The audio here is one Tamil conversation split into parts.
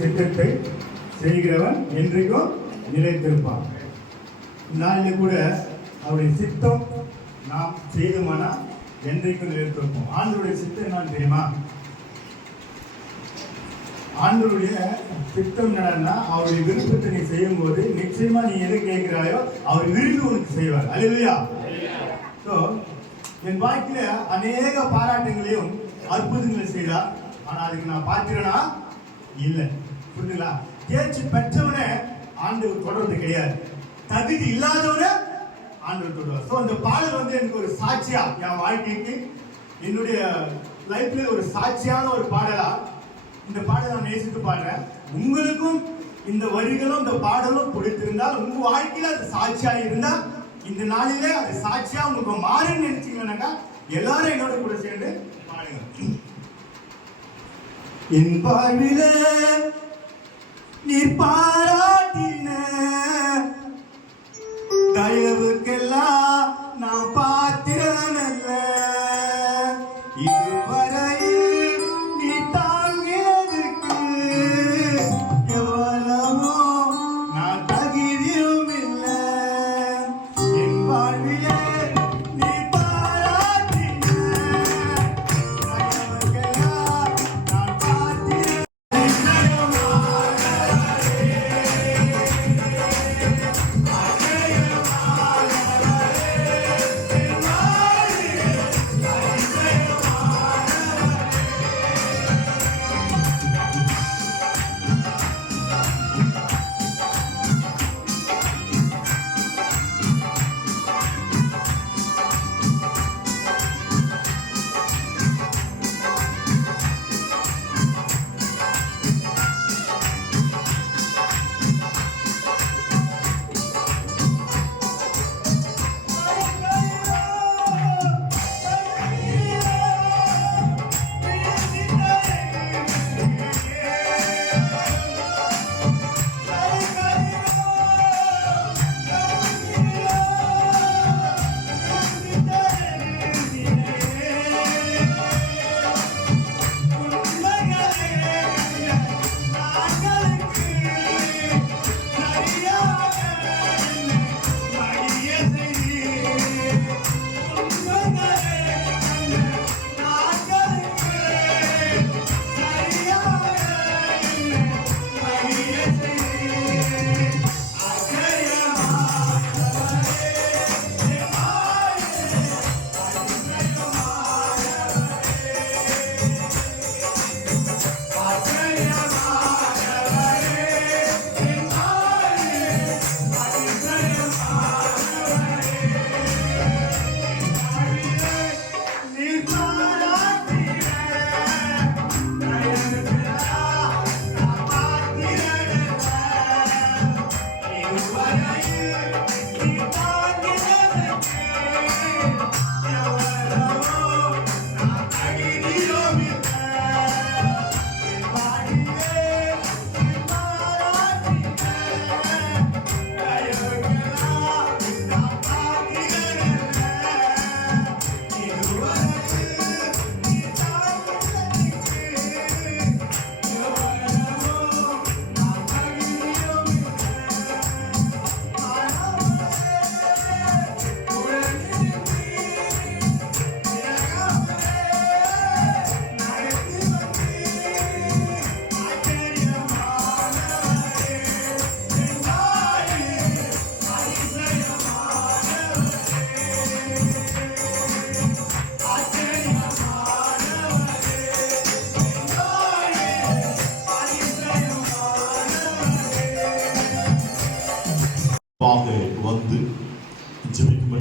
திட்டத்தை செய்கிறவன் என்றைக்கும் நிலைத்திருப்பான். நாளில் கூட அவருடைய சித்தம் நாம் செய்தோம்னா என்றைக்கும் நிலைத்திருப்போம். ஆண்டவருடைய சித்தம் என்னன்னு தெரியுமா? ஆண்டவருடைய சித்தம் என்னன்னா அவருடைய விருப்பத்தை நீ செய்யும் போது நிச்சயமா நீ எதை கேட்கிறாயோ அவர் விரும்பி உனக்கு செய்வார். அல்லேலூயா. என் வாழ்க்கையில அநேக பாராட்டுகளையும் அற்புதங்களை செய்தார். ஆனா அதுக்கு நான் பார்க்கிறேன்னா இல்லை. புரியுதுங்களா? தேர்ச்சி பெற்றவனே ஆண்டவர் தொடர்றது கிடையாது. தகுதி இல்லாதவனே ஆண்டவர் தொடர்வார். ஸோ அந்த பாடல் வந்து எனக்கு ஒரு சாட்சியா, என் வாழ்க்கைக்கு என்னுடைய லைஃப்ல ஒரு சாட்சியான ஒரு பாடலா இந்த பாடலை நான் நேசித்து பாடுறேன். உங்களுக்கும் இந்த வரிகளும் இந்த பாடலும் பிடித்திருந்தால், உங்க வாழ்க்கையில அது சாட்சியா இருந்தா, இந்த நாளிலே அது சாட்சியா உங்களுக்கு மாறுன்னு நினைச்சீங்கன்னாக்கா எல்லாரும் என்னோட கூட சேர்ந்து பாடுங்க. என் வாழ்விலே நீர் பாராட்டின தயவுக்கெல்லாம் நான் பாத்திரனல்ல. இதுவரையில் நீ தாங்கியதற்கு எவ்வளவோ நான் தகுதியும் இல்லை. என் வாழ்விலே நீ பாராட்டின தயவுக்கெல்லாம்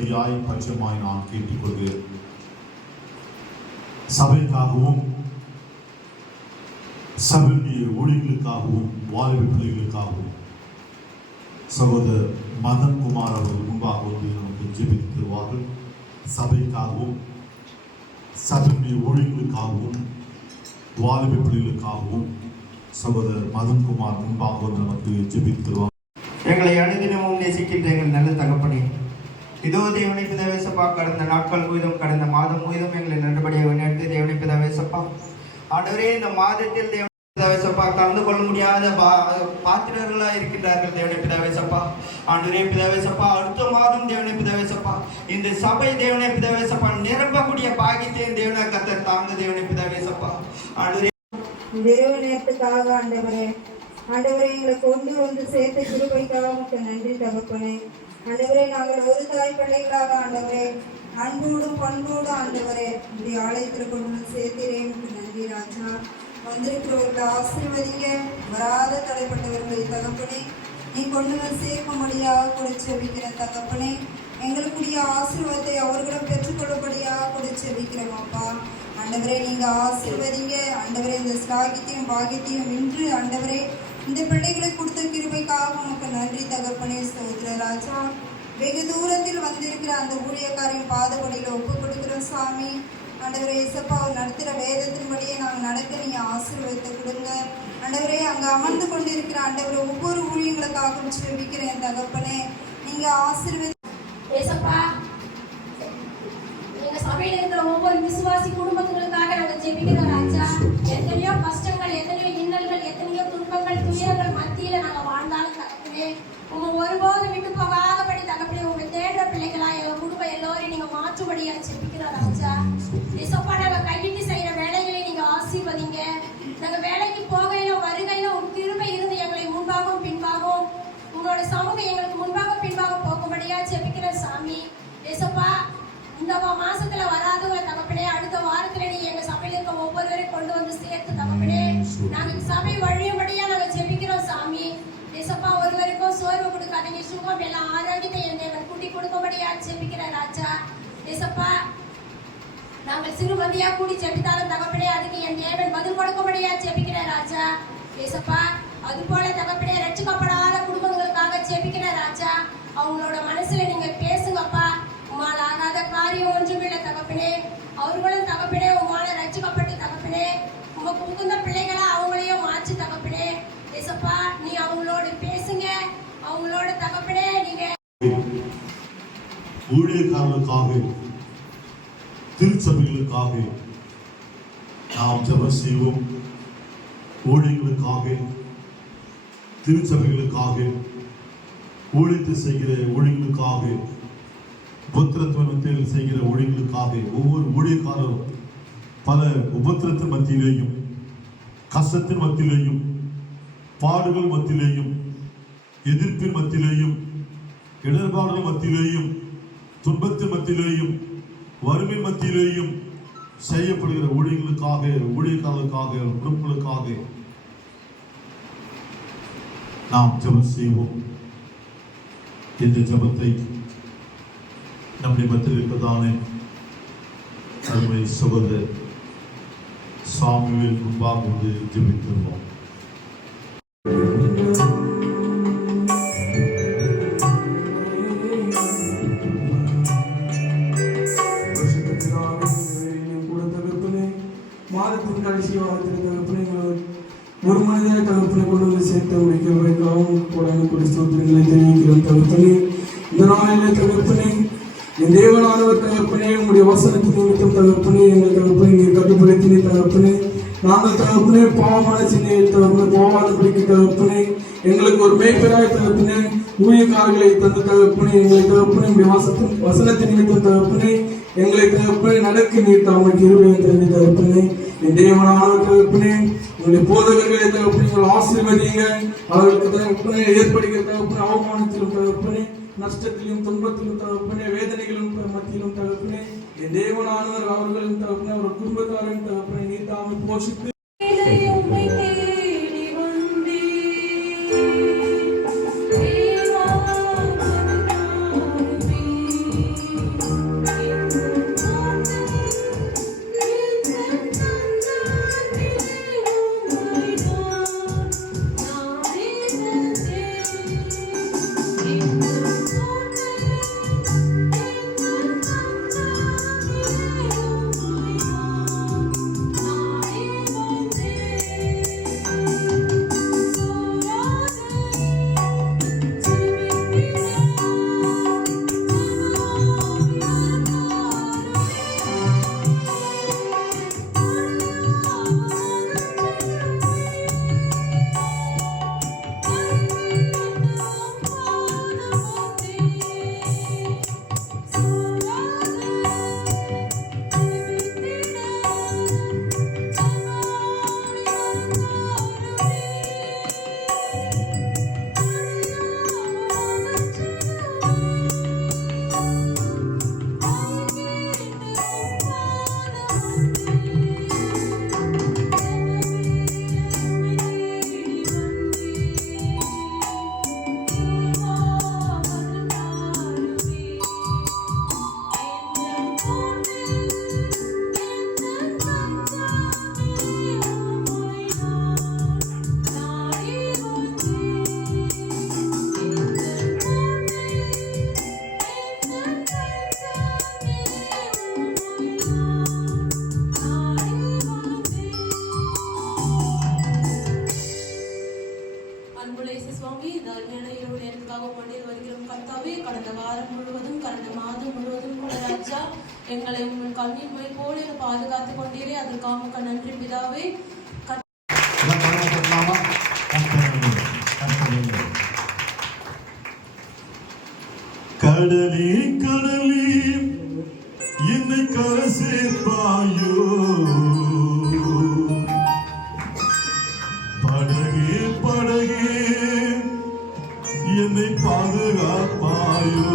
படிப்படியாய் பட்சமாய் நான் கேட்டுக்கொள்கிறேன். சபைக்காகவும் சபையுடைய ஊழியர்களுக்காகவும் வாலிப பிள்ளைகளுக்காகவும் சகோதரர் மதன் குமார் அவர்கள் முன்பாக வந்து நமக்கு ஜெபித்து தருவார்கள். சபைக்காகவும் சபையுடைய ஊழியர்களுக்காகவும் வாலிப பிள்ளைகளுக்காகவும் சகோதரர் மதன் குமார் முன்பாக வந்து நமக்கு ஜெபித்து தருவார்கள். எங்களை அனுதினமும் நேசிக்கின்ற எங்கள் நல்ல தகப்பனே, இதோ தேவனை பிதாவேசப்பா, கடந்த நாட்கள் முழுதும் கடந்த மாதம் முழுதும் எங்களை நல்லபடியாக வழிநடத்தி தேவனை பிதாவேசப்பா, ஆண்டவரே இந்த மாதத்தில் தேவனை பிதாவேசப்பா கலந்து கொள்ள முடியாத பாத்திரர்களா இருக்கின்றார்கள் தேவனை பிதாவேசப்பா. ஆண்டவரே பிதாவேசப்பா, அடுத்த மாதம் தேவனை பிதாவேசப்பா இந்த சபை தேவனை பிதாவேசப்பா நிரம்பக்கூடிய பாகியத்தை தேவனை கர்த்தர் தாங்க தேவனை பிதாவேசப்பா. ஆண்டவரே நேரத்துக்காக ஆண்டவரே எங்களை கொண்டு வந்து சேர்த்த கிருபைக்காக உங்களுக்கு நன்றி தகப்பனே. ஆண்டவரே நாங்கள் ஒரு தாய் பிள்ளைகளாக ஆண்டவரே அன்போடும் பண்போடும் ஆண்டவரே இந்த ஆலயத்தில் கொண்டு வந்து சேர்த்திரே உங்களுக்கு நன்றி ராஜா. வந்திருக்கிறவர்களை ஆசீர்வதிங்க, வராத தடைப்பட்டவர்களை தகப்பனே நீ கொண்டு வந்து சேர்க்கும்படியாக கூட செபிக்கிற தகப்பனே. எங்களுக்குரிய ஆசீர்வாதத்தை அவர்களும் பெற்றுக்கொள்ளும்படியாக கூட செபிக்கிறோம் அப்பா. ஆண்டவரே நீங்க ஆசீர்வதிங்க ஆண்டவரே. இந்த ஸ்லாகியத்தையும் பாகியத்தையும் இன்று ஆண்டவரே இந்த பிள்ளைகளுக்கு கொடுத்த கிருபைக்காக உனக்கு நன்றி தகப்பனே. சகோதர ராஜா, வெகு தூரத்தில் வந்திருக்கிற அந்த ஊழியக்காரின் பாதபடியில் ஒப்பு கொடுக்கிறோம் சாமி. ஆண்டவரே இயேசப்பா நடத்துகிற வேதத்தின்படியே நாங்கள் நடக்க நீ ஆசீர்வாதத்தை கொடுங்க ஆண்டவரே. அங்கே அமர்ந்து கொண்டிருக்கிற ஆண்டவரை ஒவ்வொரு ஊழியங்களுக்காகவும் செபிக்கிறேன் தகப்பனே. நீங்க ஆசீர்வதி சபையில இருக்கிற ஒவ்வொரு விசுவாசி குடும்பங்களுக்காக நாங்கள் ஜெபிக்கிறோம் ராஜா. எத்தனையோ கஷ்டங்கள், எத்தனையோ இன்னல்கள், எத்தனையோ துன்பங்கள், துயரங்கள் மத்தியில நாங்க வாழ்ந்தாலும் தகப்பனே உங்க ஒருபோதும் விட்டு போகாதபடி தகப்பனே உங்க தேடுற பிள்ளைகளா எங்க குடும்பம் எல்லோரையும் நீங்க மாற்றுபடியா ஜெபிக்கிறோம் ராஜா. இசப்பா நாங்க கையிட்டு செய்யற வேலைகளை நீங்க ஆசீர்வதிங்க. நாங்க வேலைக்கு போகையிலும் வருகையிலும் உங்க கிருபை இருந்து எங்களை முன்பாகவும் பின்பாகவும் உங்களோட சமூகம் எங்களுக்கு முன்பாகவும் பின்பாகவும் போகும்படியா ஜெபிக்கிற சாமி. இசப்பா இந்த மாசத்துல வராதவங்க தகப்பனே அடுத்த வாரத்துல நீ எங்க சபையில இருக்க ஒவ்வொருவரையும் கொண்டு வந்து சேர்த்து தகப்பனே நாங்க சபை வழியும்படியா நாங்க ஜெபிக்கிறோம் சாமி. ஏசப்பா ஒருவருக்கும் சோர்வு கொடுக்காதீங்க, சுகம் எல்லாம் ஆரோக்கியத்தை என் தேவன் கூட்டி கொடுக்கும்படியா ஜெபிக்கிற ராஜா. ஏசப்பா நாங்கள் சிறுமதியா கூடி ஜெபித்தாலும் தகப்பனே அதுக்கு என் தேவன் பதில் கொடுக்கும்படியா ஜெபிக்கிற ராஜா. ஏசப்பா அது போல தகப்பனே ரட்சிக்கப்படாத குடும்பங்களுக்காக ஜெபிக்கிற ராஜா. அவங்களோட மனசுல நீங்க பேசுங்கப்பா. உமால் ஆகாத காரியம் ஒன்றுமில்லை தகப்பனே. அவர்களும் தகப்பனே உமால ரட்சிக்கப்பட்டு தகப்பனே உமக்கு உகுந்த பிள்ளைகளா அவங்களையும் மாற்றி தகப்பனே. ஏசப்பா நீ அவங்களோட பேசுங்க, அவங்களோட தகப்பனே நீங்க ஊழியக்காரர்களுக்காக திருச்சபைகளுக்காக நாம் ஜெபம் செய்வோம். ஊழியர்களுக்காக திருச்சபைகளுக்காக ஊழியத்தை செய்கிற ஊழியர்களுக்காக உபத்திரத்தின் செய்கிற ஊழியர்களுக்காக ஒவ்வொரு ஊழியக்காரரும் பல உபத்திரத்தின் மத்தியிலேயும் கஷ்டத்தின் மத்தியிலேயும் பாடுகள் மத்தியிலேயும் எதிர்ப்பின் மத்தியிலேயும் இடர்பாடுகள் மத்தியிலேயும் துன்பத்தின் மத்தியிலேயும் வறுமை மத்தியிலேயும் செய்யப்படுகிற ஊழியக்காரர்களுக்காக குடும்பங்களுக்காக நாம் ஜெபம் செய்வோம். இந்த ஜெபத்தை நம்முடைய மத்தியில் இருப்பதானே அருமை சகோதரர் சாமுவேல் முன்பாக வந்து ஜெபித்திருவோம். மாதத்தின் கடைசி வாரத்தில் தகப்பனை ஒரு மனிதனை தகப்பனை கொண்டு வந்து சேர்த்து முடிக்கிறவர்களுக்காகவும் கொடி ஸ்தோத்திரங்களை தெரிவிக்கிறோம் தகப்பனே. இந்த நாளிலே தகப்பனே என் தேவனானவர் தகப்பனே உங்களுடைய வசனத்தின் நிமித்தம் தகப்பனே எங்கள் தகப்பனை நீர் கட்டுப்படுத்தினே தகப்பனே. நாங்கள் தகப்பனே பாவமான சின்ன தகப்பனை போவாத பிடிக்க தகப்பனே எங்களுக்கு ஒரு மேய்ப்பராய் தகப்பனே ஊழியக்காரர்களை தந்த தகப்பனே எங்களை தகப்பனை வசனத்தின் நிமித்தம் தகப்பனே எங்களை தகப்பனை நடக்க நீர் தாமை கிருபையை தந்தை தகப்பனே. என் தேவனானவர் தகப்பனே உங்களுடைய போதகர்களை தகப்பனை ஆசீர்வதிங்க. அவர்களுக்கு தகப்பனை ஏற்படுகிற தகப்பனை அவமானத்திலும் தகப்பனே நஷ்டத்திலும் துன்பத்திலும் தகப்பனே வேதனைகளும் மத்தியிலும் தகப்பனே என் தேவனானவர் அவர்களும் தகப்பனே அவர் குடும்பத்தாரின் தகப்பனை நீர் தாமை போஷித்து கடந்த வாரம் முழுவதும் கடந்த மாதம் முழுவதும் கூட ராஜா எங்களை உங்கள் கண்ணின் மை போல பாதுகாத்து கொண்டீரே அதற்காக நன்றி பிதாவே. கடலே கடலே என்னை கரை சேர்ப்பாயோ, படகே படகே என்னை பாதுகாப்பாயோ.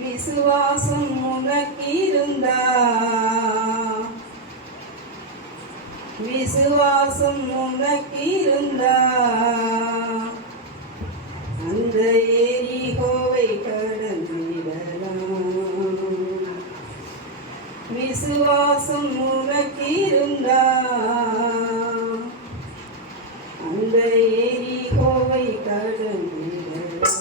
விசுவாசம் உனக்கிருந்தா, விசுவாசம் உனக்கிருந்தா, அந்த எரிகோவை கடந்திடலாம். விசுவாசம் உனக்கிருந்தா, அந்த எரிகோவை கடந்திடலாம்.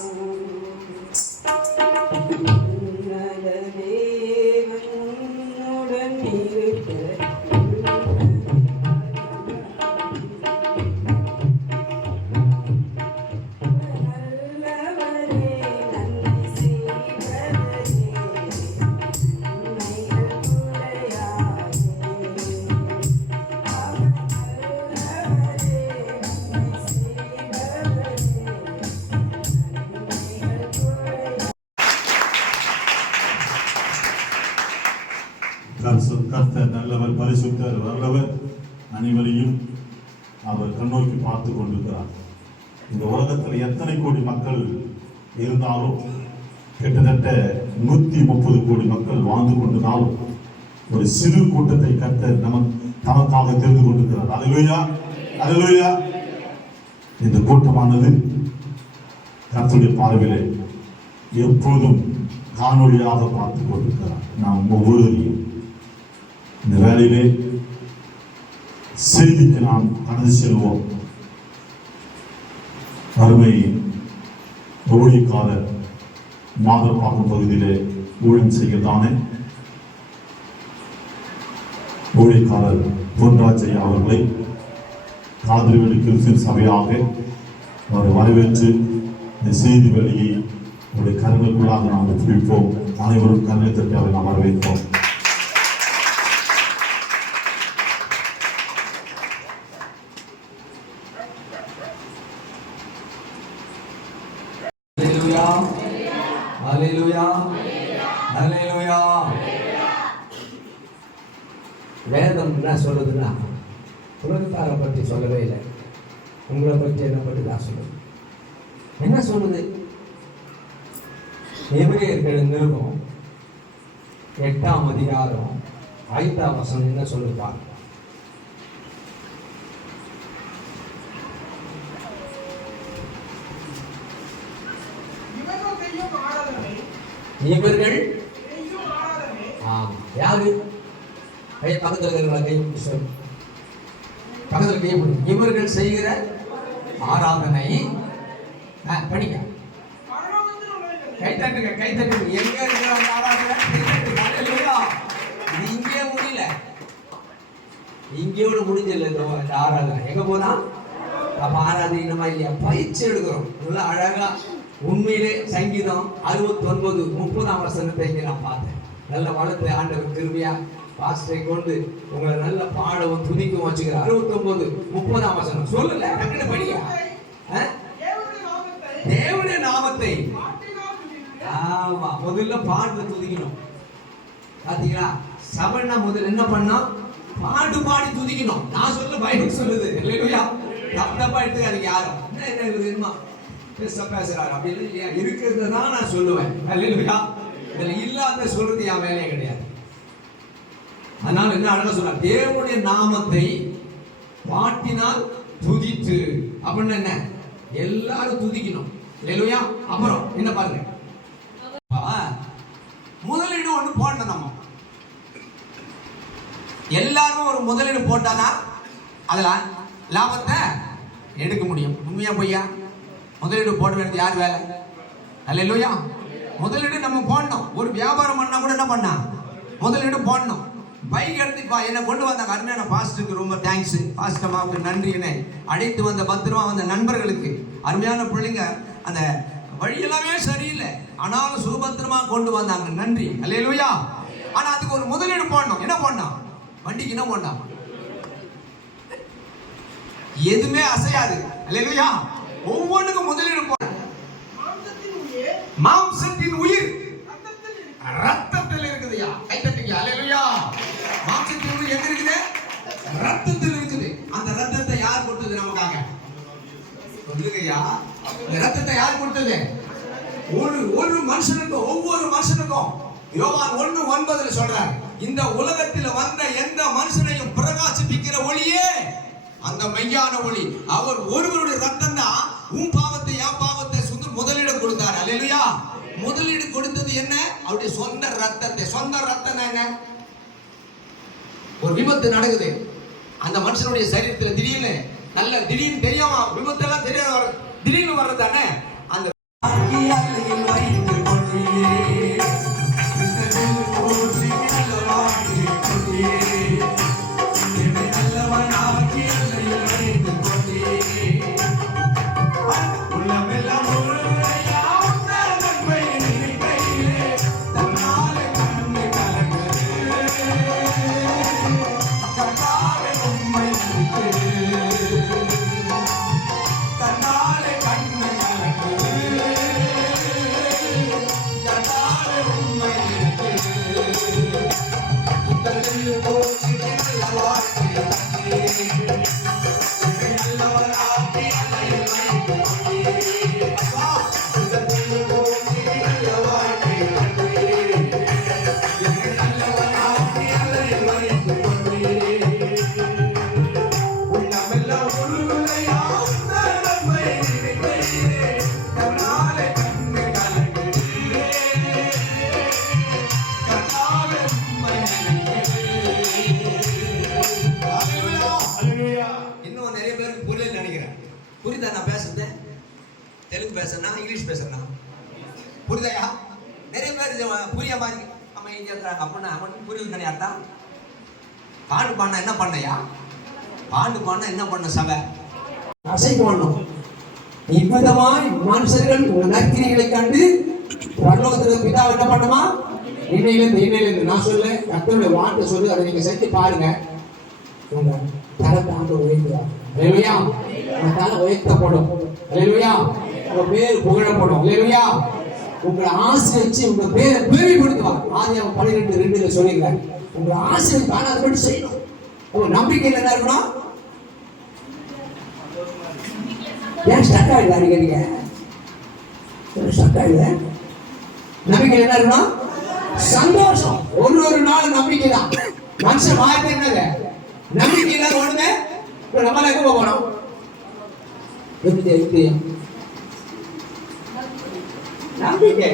நோக்கி பார்த்து கொண்டிருக்கிறார். இந்த உலகத்தில் எத்தனை கோடி மக்கள் இருந்தாலும் கிட்டத்தட்ட 130 கோடி மக்கள் வாழ்ந்து கொண்டிருந்தாலும் ஒரு சிறு கூட்டத்தை கர்த்தர் தமக்காக தெரிந்து கொண்டிருக்கிறார். அல்லேலூயா, அல்லேலூயா. இந்த கூட்டமானது கர்த்தருடைய பார்வையிலே எப்போதும் காணொளியாக பார்த்து கொண்டிருக்கிறார். நாம் ஒவ்வொருவரையும் இந்த வேலையிலே செய்திக்கு நாம் கடந்து செல்வோம். அருமை ஊழியக்காரர் மாதப்பாக்கம் பகுதியிலே ஊழியம் செய்கிறதானே ஊழியக்காரர் பொன்ராஜையா அவர்களை காதிரிவெளி கிறிஸ்துவின் சபையாக அவரை வரவேற்று இந்த செய்தி வெளியை அவருடைய கருங்களுக்குள்ளாக நாம் ஒப்புவிப்போம். அனைவரும் கருணை தட்டி அவரை நாம் வரவேற்போம். வேதம் என்ன சொல்லுதுன்னா உலகத்தாரை பற்றி சொல்லவே இல்லை, உங்களை பற்றி என்ன பற்றி தான் சொல்லுது. என்ன சொல்லுது? எபிரேயர்கள் நிருபம் 8ஆம் அதிகாரம் 5ஆம் வசனம் என்ன சொல்லுவாங்க? இவர்கள் யாரு? பக்கத்தில் இருக்கிற கை பக்கத்தில் கை இவர்கள் செய்கிற ஆராதனை படிக்க கைத்தட்டுங்க, கைத்தட்டுங்க. எங்க இருக்கிற ஆராதனை? இது இங்கே முடியல, இங்கேயோட முடிஞ்சல. இந்த ஆராதனை எங்க போனா அப்ப ஆராதனை நம்ம இல்லையா பயிற்சி எடுக்கிறோம். நல்லா அழகா உண்மையிலே சங்கீதம் 69 30ஆம் வசனத்தை நான் பார்த்தேன். நல்ல வளர்த்து ஆண்டவர் கிருபையா பாஸ்டரை கொண்டு உங்களை நல்ல பாடவும் துதிக்கவும் வச்சுக்கிறார். 69 30ஆம் வசனம் சொல்லல, டக்குனு படிங்க. தேவனுடைய நாமத்தை ஆமா முதல்ல பாட்டு துதிக்கணும். பாத்தீங்களா? சபைனா முதல்ல என்ன பண்ணா பாட்டு பாடி துதிக்கணும். நான் சொல்ல பைபிள் சொல்லுது. இல்லையா? தப்பா எடுத்துக்காதீங்க யாரும். என்ன இதுமா பேசுறாரு அப்படின்னு இல்லையா? இருக்கிறது தான் நான் சொல்லுவேன். இல்லையா? இதுல இல்லாத சொல்றது என் வேலையே கிடையாது. அதனால என்ன அழகா சொல்றார்? தேவனுடைய நாமத்தை பாட்டினால் துதித்து அப்படின்னு என்ன எல்லாரும் துதிக்கணும். இல்லையா? அப்புறம் என்ன பாருங்க, முதலீடு ஒண்ணு போடணும். நம்ம எல்லாரும் ஒரு முதலீடு போட்டாதான் அதுல லாபத்தை எடுக்க முடியும். உண்மையா பொய்யா? முதலீடு போட வேண்டியது யார் வேலை? அல்லேலூயா. முதலீடு நம்ம போடணும். ஒரு வியாபாரம் பண்ணா கூட என்ன பண்ணா முதலீடு போடணும். பைக் எடுத்துப்பா என்ன கொண்டு வந்தாங்க அருமையான பாஸ்டருக்கு ரொம்ப தேங்க்ஸ். பாஸ்டர் அம்மாவுக்கு நன்றி. என்ன அழைத்து வந்த பத்திரமா வந்த நண்பர்களுக்கு அருமையான பிள்ளைங்க. அந்த வழி எல்லாமே சரியில்லை, ஆனாலும் சுபத்திரமா கொண்டு வந்தாங்க. நன்றி. அல்லேலூயா. ஆனா அதுக்கு ஒரு முதலீடு போடணும். என்ன போடணும்? வண்டிக்கு என்ன போடணும்? எதுவுமே அசையாது. அல்லேலூயா. ஒவ்வொன்றுக்கும் முதலீடு போடணும். மாம்சத்தின் உயிர் ரத்தத்தில் இருக்குதுயா. கைத்தட்டுங்க. அல்லேலூயா. மாம்சத்தின் உயிர் எங்க இருக்குது? ரத்தத்தில் இருக்குது. அந்த ரத்தத்தை யார் கொடுத்தது நமக்காக? சொல்லுங்கய்யா. இந்த ரத்தத்தை யார் கொடுத்தது? ஒரு மனுஷனுக்கும் ஒவ்வொரு மனுஷனுக்கும். யோவான் 1:9 சொல்றார், இந்த உலகத்தில் வந்த எந்த மனுஷனையும் பிரகாசிப்பிக்கிற ஒளியே அந்த மெய்யான ஒளி. அவர் ஒருவருடைய ரத்தம் தான் உன் பாவத்தை என் பாவத்தை முதலீடு கொடுத்தார். அல்லேலூயா. முதலீடு கொடுத்தது என்ன? அவருடைய சொந்த ரத்தத்தை. சொந்த ரத்தம் என்ன? ஒரு விபத்து நடக்குது, அந்த மனுஷனுடைய சரீரத்தில் திடீர்னு நல்ல திடீர்னு தெரியாம விபத்து எல்லாம் தெரியாம திடீர்னு வர்றதானே அந்த இன்னும் நிறைய பேருக்கு புரியல நினைக்கிறேன். புரியுதா நான் பேசுறது? தெலுங்கு பேசுறேன்னா இங்கிலீஷ் பேசுறேன்னா புரியுதாயா? நிறைய பேர் புரிய மாதிரி நம்ம இங்க இருக்கிறாங்க அப்படின்னா அவனுக்கு புரியுது தானே அர்த்தம். பாண்டு பாடினா என்ன பண்ணையா? பாண்டு பாடினா என்ன பண்ண சபை அசைக்க பண்ணணும். இவ்விதமாய் மனுஷர்கள் நற்கிரிகளை கண்டு பரலோகத்திற்கு பிதாவை என்ன பண்ணுமா? இன்னையிலிருந்து நான் சொல்ல கர்த்தருடைய வார்த்தை சொல்லு, அதை நீங்க செஞ்சு பாருங்க. உங்க தரத்தை ஆண்டு உயர்த்துவார். அல்லேலூயா. உங்க தலை உயர்த்தப்படும். அல்லேலூயா. உங்க பேர் புகழப்படும். அல்லேலூயா. உங்களை ஆசீர்வதிச்சு உங்க பேரை பெருமைப்படுத்துவார். ஆதியாகமம் 12:2 சொல்லிருக்காரு. உங்களை ஆசீர்வதித்து அதை மட்டும் செய்யணும். உங்க நம்பிக்கையில் என்ன இருக்கணும்? ஏன் ஸ்டக் ஆயிடுது அடிக்கடிங்க? ஸ்டக் ஆயிடுது. நம்பிக்கையில் என்ன இருக்கணும்? சந்தோஷம். ஒரு நாள் நம்பிக்கை தான். மனுஷன் வாய்ப்பு என்னங்க? நம்பிக்கை இல்லாத ஒண்ணுமே. நம்மள எங்க போகணும்? நம்பிக்கை.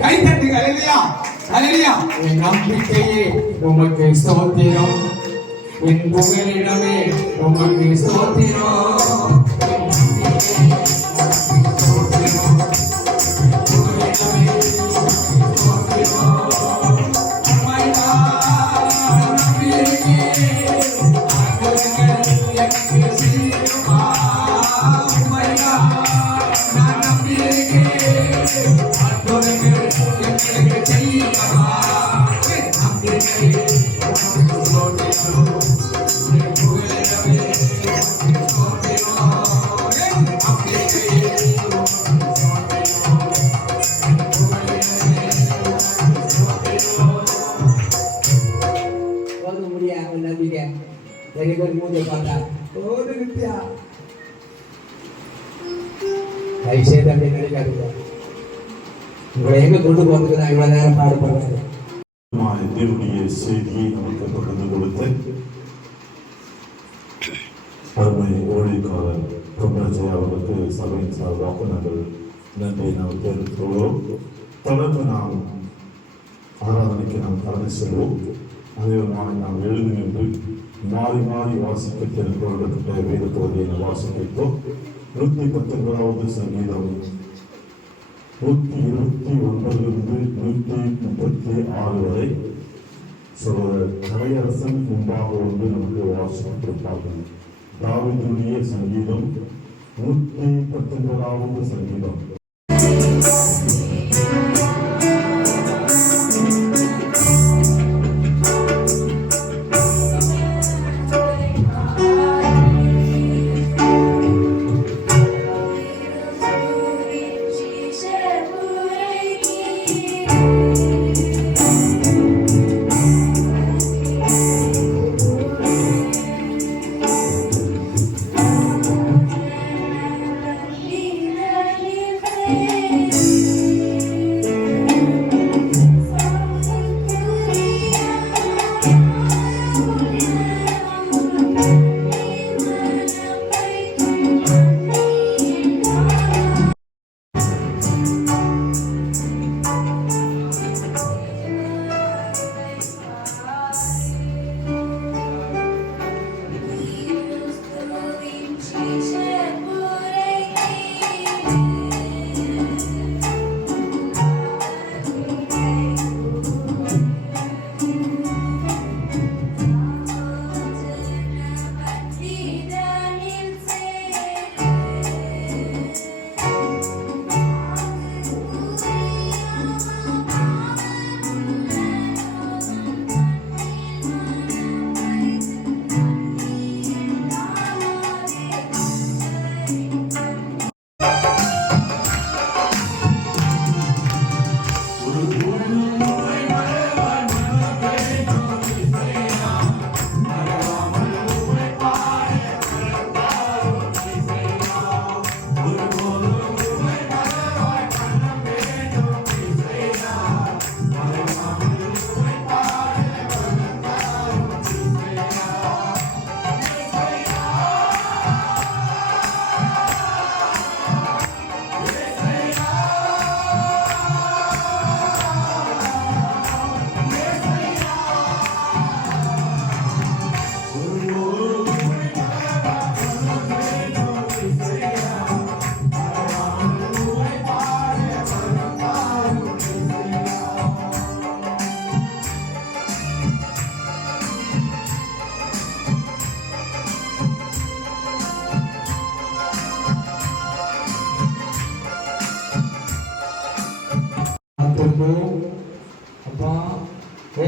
கை தட்டுங்க. அல்லேலூயா. அல்லேலூயா. என் நம்பிக்கையே உமக்கு ஸ்தோத்திரம். என் புகலிடமே உமக்கு ஸ்தோத்திரம். நிறைய பேர் மூஞ்ச பார்த்தா ஒரு வித்தியா தயவுசெய்து அப்படி நினைக்காதீங்க. உங்களை எங்க கொண்டு போறதுக்கு தான் இவ்வளவு நேரம் பாடுபடுறாங்க. தேவனுடைய செய்தியை நமக்கு பகிர்ந்து கொடுத்த அருமை ஊழியக்காரர் பொன்ராஜை அவர்களுக்கு சபையின் சார்பாக நாங்கள் நன்றியை நாம் தெரிவித்துள்ளோம். தொடர்ந்து நாம் ஆராதனைக்கு நாம் கடந்து செல்வோம். அதே நாம் எழுதி நின்று மாறி மாறி வாசிக்க தெரிந்து வேத பகுதியை வாசிக்கிட்டோம். 119வது சங்கீதம் 129 136 வரை கரையரசன் முன்பாக வந்து நமக்கு வாசித்திருப்பார்கள். தாவீதுடைய சங்கீதம் 119வது சங்கீதம். Thank you.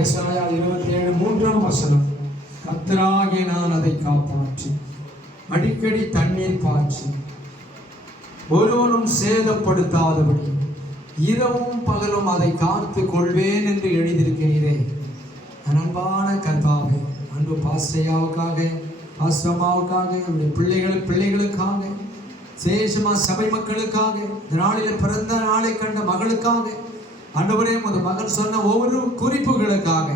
ஏசாயா 27:3 கர்த்தராகிய நான் அதை காப்பாற்றி அடிக்கடி தண்ணீர் பாய்ச்சி ஒருவரும் சேதப்படுத்தாதபடி இரவும் பகலும் அதை காத்து கொள்வேன் என்று எழுதியிருக்கிறீரே. அன்பான கர்த்தாவே, அன்பு பாஸ்டையாவுக்காக, பாஸ்டம்மாவுக்காக, அவருடைய பிள்ளைகளுக்காக, சேஷமா சபை மக்களுக்காக, இந்த நாளில் பிறந்த நாளை கண்ட மகளுக்காக, ஆண்டவரே உமது மகன் சொன்ன ஒவ்வொரு குறிப்புகளுக்காக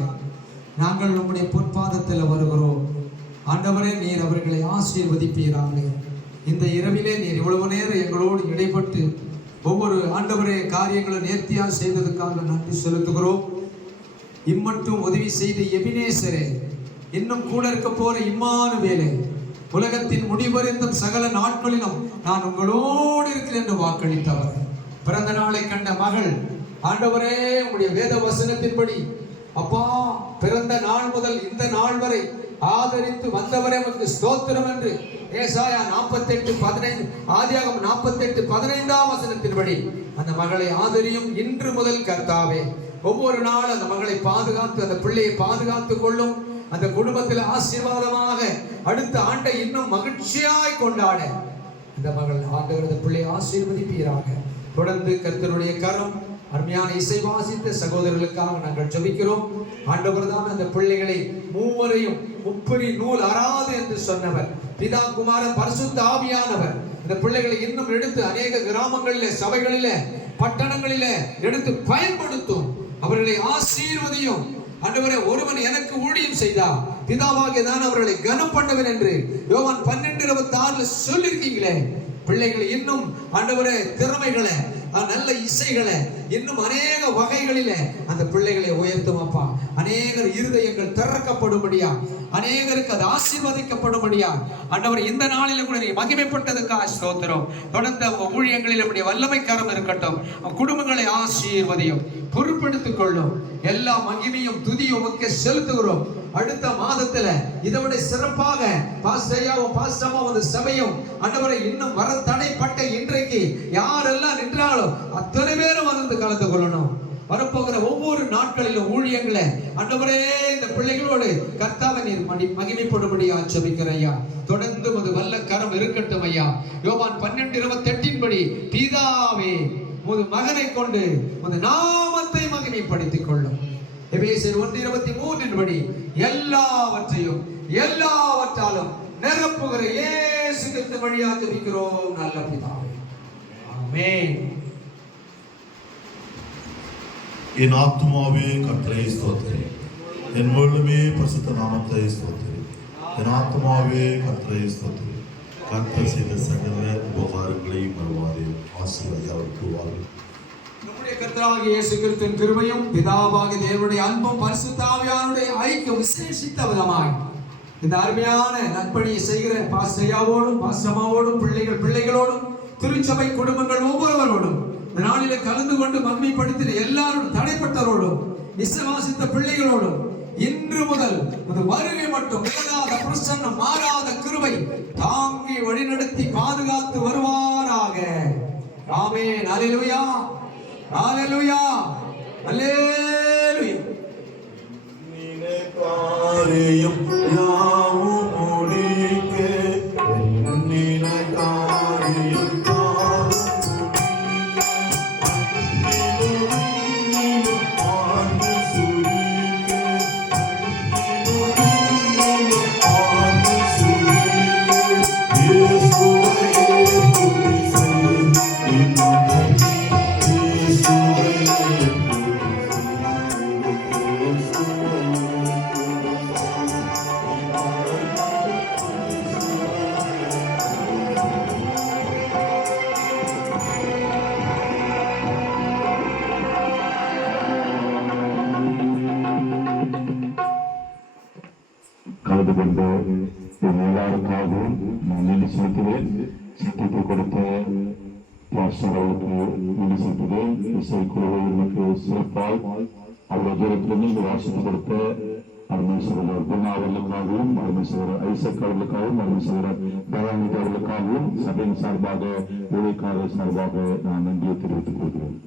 நாங்கள் உம்முடைய பொற்பாதத்தில் வருகிறோம். ஆண்டவரே, நீர் அவர்களை ஆசீர்வதிப்பீராக. இந்த இரவிலே நீர் இவ்வளவு நேரம் எங்களோடு இடைப்பட்டு ஒவ்வொரு ஆண்டவரே காரியங்களை நேர்த்தியாக செய்ததுக்காக நன்றி செலுத்துகிறோம். இம்மட்டும் உதவி செய்த எபினேசரே, இன்னும் கூட இருக்க போற இம்மானுவேலே, உலகத்தின் முடிவறிந்தும் சகல நாட்களிலும் நான் உங்களோடு இருக்கிறேன் என்று வாக்களித்தவர், பிறந்த நாளை கண்ட மகள், ஆண்டவரே உங்களுடைய வேத வசனத்தின்படி அப்பா பிறந்த நாள் முதல் இந்த நாள் வரை ஆதரித்து வந்தவரே உமக்கு ஸ்தோத்திரம் என்று ஏசாயா 48:15 ஆதியாகமம் 48:15 அந்த மகளை ஆதரியும். இன்று முதல் கர்த்தாவே ஒவ்வொரு நாள் அந்த மகளை பாதுகாத்து, அந்த பிள்ளையை பாதுகாத்துக் கொள்ளும். அந்த குடும்பத்தில் ஆசீர்வாதமாக அடுத்த ஆண்டை இன்னும் மகிழ்ச்சியாய் கொண்டாட அந்த மகள் ஆண்டவரது பிள்ளை ஆசீர்வதிப்பீராக. தொடர்ந்து கர்த்தருடைய கரம் அருமையான இசை வாசித்த சகோதரர்களுக்காக நாங்கள் ஜெபிக்கிறோம். ஆண்டவர் தான் அந்த பிள்ளைகளை மூவரையும் முப்பரி நூல் அறாது என்று சொன்னவர், பிதா குமாரன் பரிசுத்த ஆவியானவர் இந்த பிள்ளைகளை இன்னும் எடுத்து அநேக கிராமங்களிலே, சபைகளிலே, பட்டணங்களிலே எடுத்து பயன்படுத்தும். அவர்களை ஆசீர்வதியும். ஆண்டவரே, ஒருவன் எனக்கு ஊழியம் செய்தார், பிதாவாகிய நான் அவர்களை கனம் பண்ணுவேன் என்று யோவான் 12:26 சொல்லிருக்கீங்களே. பிள்ளைகளை இன்னும் ஆண்டவரே திறமைகளை, நல்ல இசைகளை, இன்னும் அநேக வகைகளில அந்த பிள்ளைகளை உயர்த்தும் அப்பா. அநேகர் இருதயங்கள் திறக்கப்படும்படியா, அநேகருக்கு அது ஆசீர்வதிக்கப்படும்படியா ஆண்டவர் இந்த நாளில கூட நீ மகிமைப்பட்டதுக்காக ஸ்தோத்திரம். தொடர்ந்து ஊழியங்களில் உடைய வல்லமை கரம் இருக்கட்டும். குடும்பங்களை ஆசீர்வதியும், பொறுப்பெடுத்துக் கொள்ளும். எல்லா மகிமையும் துதியும் உமக்கு செலுத்துகிறோம். அடுத்த மாதத்துல இதைவிட சிறப்பாக பாஸ்டையாவும் பாஸ்டமாவும் சபையும் ஆண்டவரை இன்னும் வர தடைப்பட்ட இன்றைக்கு யாரெல்லாம் நின்றாலும் அத்தனை பேரும் வந்து கலந்து கொள்ளணும். வரப்போகிற ஒவ்வொரு நாட்களிலும் ஊழியங்களை ஆண்டவரே இந்த பிள்ளைகளோடு கர்த்தாவை நீர் மகிமைப்படும்படியா ஜெபிக்கிறேன் ஐயா. தொடர்ந்து உமது வல்ல கரம் இருக்கட்டும் ஐயா. யோவான் 12:28 பிதாவே உமது மகனை கொண்டு உமது நாமத்தை மகிமைப்படுத்திக் கொள்ளும். எபேசியர் 1:23 எல்லாவற்றையும் எல்லாவற்றாலும் நிரப்புகிற இயேசு கிறிஸ்து வழியாக ஜெபிக்கிறோம் நல்ல பிதாவே, ஆமென். என் ஆத்துமாவே கர்த்தரை ஸ்தோத்திரி, என் முழுமே பரிசுத்த நாமத்தை ஸ்தோத்திரி. என் ஆத்துமாவே கர்த்தரை ஸ்தோத்திரி. கர்த்தர் செய்த சகல உபகாரங்களை மறவாதே. ஆசீர்வாதம் அவருக்கு வாழ்வு. நம்முடைய கர்த்தராகிய இயேசு கிறிஸ்துவின் கிருபையும் பிதாவாகிய தேவனுடைய அன்பும் பரிசுத்த ஆவியானவருடைய ஐக்கியம் விசேஷித்த விதமாய் இந்த அருமையான நற்பணியை செய்கிற பாஸ்டையாவோடும் பாஸ்டமாவோடும் பிள்ளைகளோடும் திருச்சபை குடும்பங்கள் ஒவ்வொருவரோடும் இந்த நாளிலே கலந்து கொண்டு மகிமைப்படுத்தின எல்லாரும் தடைப்பட்டவரோடும் விசுவாசித்த பிள்ளைகளோடும் இன்று முதல் அது வருகை மட்டும் விலகாத பிரசன்னம், மாறாத கிருபை தாங்கி வழிநடத்தி பாதுகாத்து வருவாராக. ஆமென். அல்லேலூயா, அல்லேலூயா, அல்லேலூயா. காரியம் யாவும் முடிக்க எண்ணின காரியம் கலந்து கொண்ட எல்லாருக்காகவும் நான் நன்றி செலுத்துவேன். சட்டத்தை கொடுத்த பாஸ்டர்களுக்கு நன்றி செலுத்துவேன். இசைக்குழுவிற்கு சிறப்பாய் அவருடைய தூரத்திலிருந்து இந்த வாசித்து கொடுத்த அருமை சகோதரர் குணா அவர்களுக்காகவும், அருமை சகோதரர் ஐசக் அவர்களுக்காகவும், அருமை சகோதரர் தயாநிதி அவர்களுக்காகவும் சபையின் சார்பாக ஊழியக்காரர் சார்பாக நான் நன்றியை தெரிவித்துக் கொள்கிறேன்.